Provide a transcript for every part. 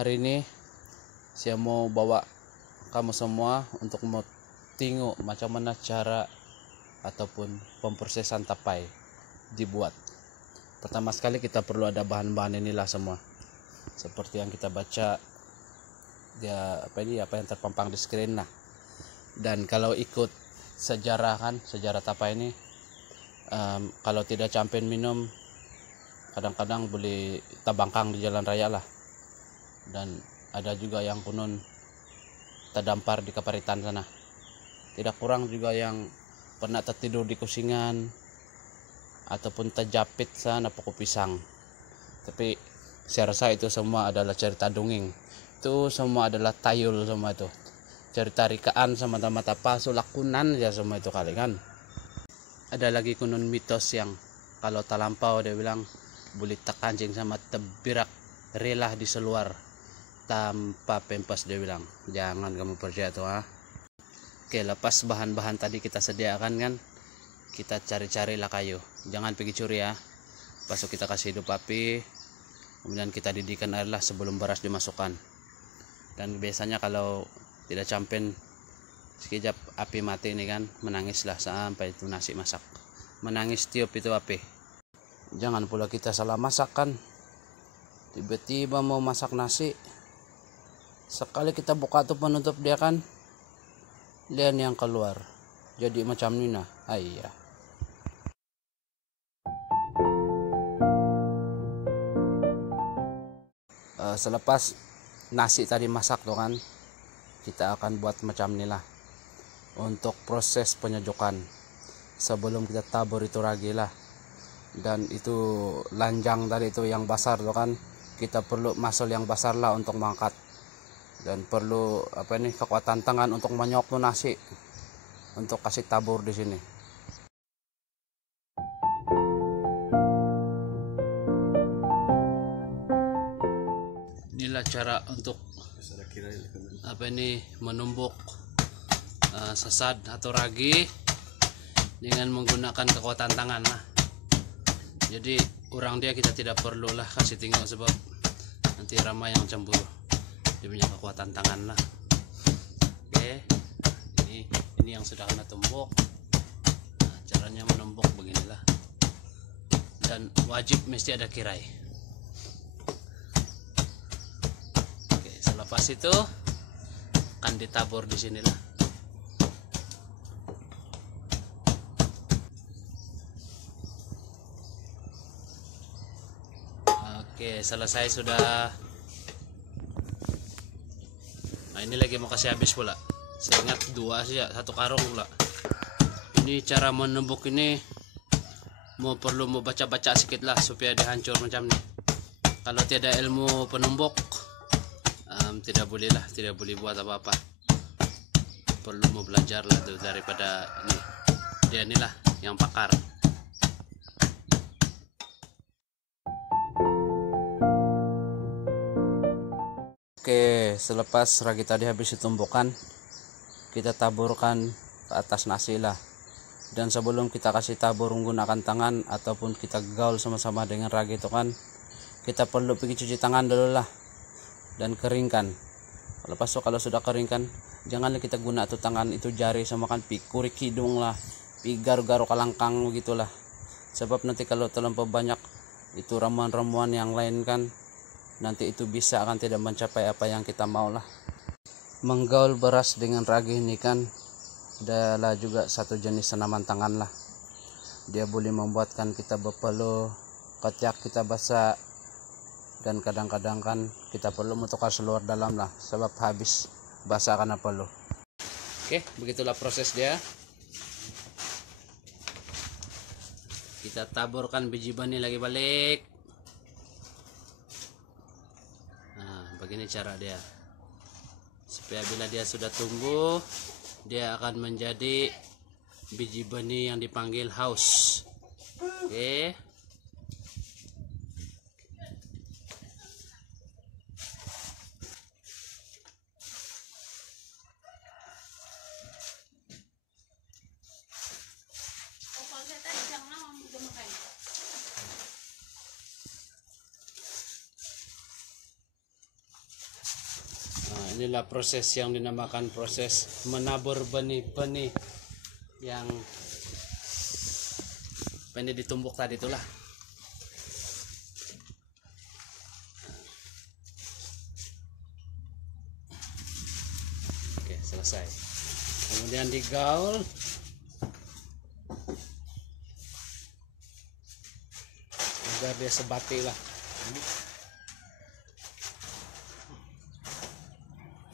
Hari ini saya mau bawa kamu semua untuk mau tengok macam mana cara ataupun pemprosesan tapai dibuat. Pertama sekali kita perlu ada bahan-bahan inilah semua. Seperti yang kita baca apa yang terpampang di screen lah. Dan kalau ikut sejarah tapai ini, kalau tidak campen minum kadang-kadang boleh tabangkang di jalan raya lah. Dan ada juga yang kunun terdampar di kaparitan sana. Tidak kurang juga yang pernah tertidur di kusingan ataupun terjapit sana pokok pisang. Tapi saya rasa itu semua adalah cerita dongeng. Itu semua adalah tayul semua itu. Cerita rikaan semata-mata palsu, lakunan ya semua itu kali kan. Ada lagi kunun mitos yang kalau talampau dia bilang boleh terkancing sama terbirak rela di seluar tanpa pempas, dia bilang. Jangan kamu percaya tuh Oke, lepas bahan-bahan tadi kita sediakan kan, kita cari-carilah kayu. Jangan pergi curi ya. Pasuk kita kasih hidup api, kemudian kita didihkan air lah sebelum beras dimasukkan. Dan biasanya kalau tidak campen sekejap api mati ini kan, menangislah sampai itu nasi masak. Menangis tiup itu api. Jangan pula kita salah masak kan, tiba-tiba mau masak nasi, sekali kita buka tuh penutup dia kan, lian yang keluar jadi macam ini nah. Ayah. Selepas nasi tadi masak tuh kan, kita akan buat macam inilah untuk proses penyejukan. Sebelum kita tabur itu ragi lah, dan itu lanjang tadi itu yang besar tuh kan, kita perlu muscle yang besar lah untuk mengangkat. Dan perlu kekuatan tangan untuk menyok tuh nasi untuk kasih tabur di sini. Inilah cara untuk menumbuk sesad atau ragi dengan menggunakan kekuatan tangan lah. Jadi orang dia kita tidak perlulah kasih tengok sebab nanti ramai yang cemburu. Dia punya kekuatan tangan lah. Oke, ini yang sudah kena tumbuk. Nah, caranya menumbuk beginilah. Dan wajib mesti ada kirai. Oke, selepas itu akan ditabur di sinilah. Oke, selesai sudah. Nah, ini lagi mau kasih habis pula. Saya ingat 2 saja, 1 karung pula. Ini cara menumbuk ini perlu baca-baca sedikit lah supaya dihancur macam ini. Kalau tiada ilmu penumbuk, tidak boleh buat apa-apa. Perlu mau belajar lah tuh daripada ini. Dia inilah yang pakar. Oke, selepas ragi tadi habis ditumbukan, kita taburkan ke atas nasi lah. Dan sebelum kita kasih tabur menggunakan tangan ataupun kita gaul sama-sama dengan ragi itu kan, kita perlu pergi cuci tangan dulu lah dan keringkan. Kalau sudah keringkan, janganlah kita guna tuh tangan itu jari sama kan pikuri hidung lah, pigar-garu kalangkang begitulah. Sebab nanti kalau terlampau banyak itu ramuan-ramuan yang lain kan, nanti itu bisa akan tidak mencapai apa yang kita mau lah. Menggaul beras dengan ragi ini kan adalah juga satu jenis senaman tangan lah. Dia boleh membuatkan kita berpeluh, ketiak kita basah, dan kadang-kadang kan kita perlu menukar seluar dalam lah sebab habis basah karena peluh. Oke, begitulah proses dia. Kita taburkan biji bani lagi balik. Nah, begini cara dia. Supaya bila dia sudah tumbuh, dia akan menjadi biji benih yang dipanggil haus. Oke. Inilah proses yang dinamakan proses menabur benih-benih yang benih ditumbuk tadi itulah. Oke, selesai. Kemudian digaul. Agar dia sebati lah.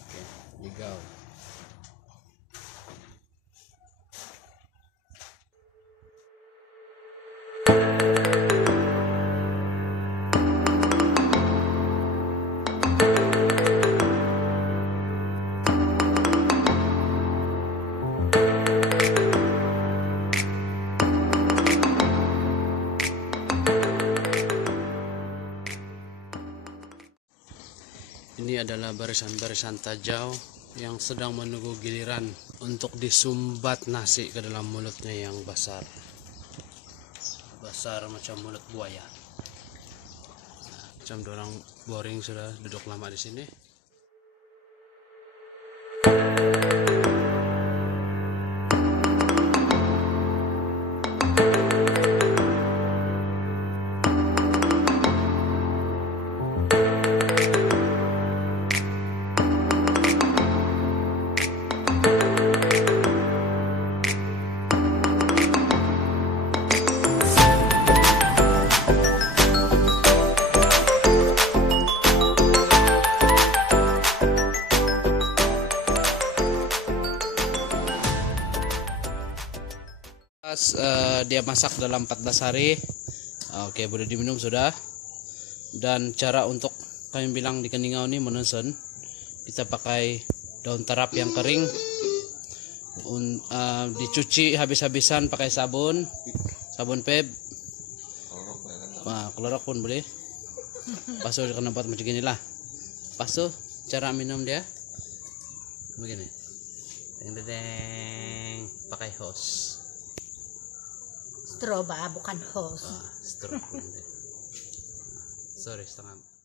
Oke, digaul. Ini adalah barisan-barisan tajau yang sedang menunggu giliran untuk disumbat nasi ke dalam mulutnya yang besar. Besar macam mulut buaya. Macam orang boring sudah duduk lama di sini. Dia masak dalam 14 hari. Oke, boleh diminum sudah. Dan cara untuk kami bilang di Keningau ini menunsun, kita pakai daun terap yang kering, dicuci habis-habisan pakai sabun peb. Nah, klorok pun boleh. Pasu kena buat macam gini lah. Pasu cara minum dia begini. Deng, pakai hose. Stroba bukan hose. Stroke. Sorry setengah.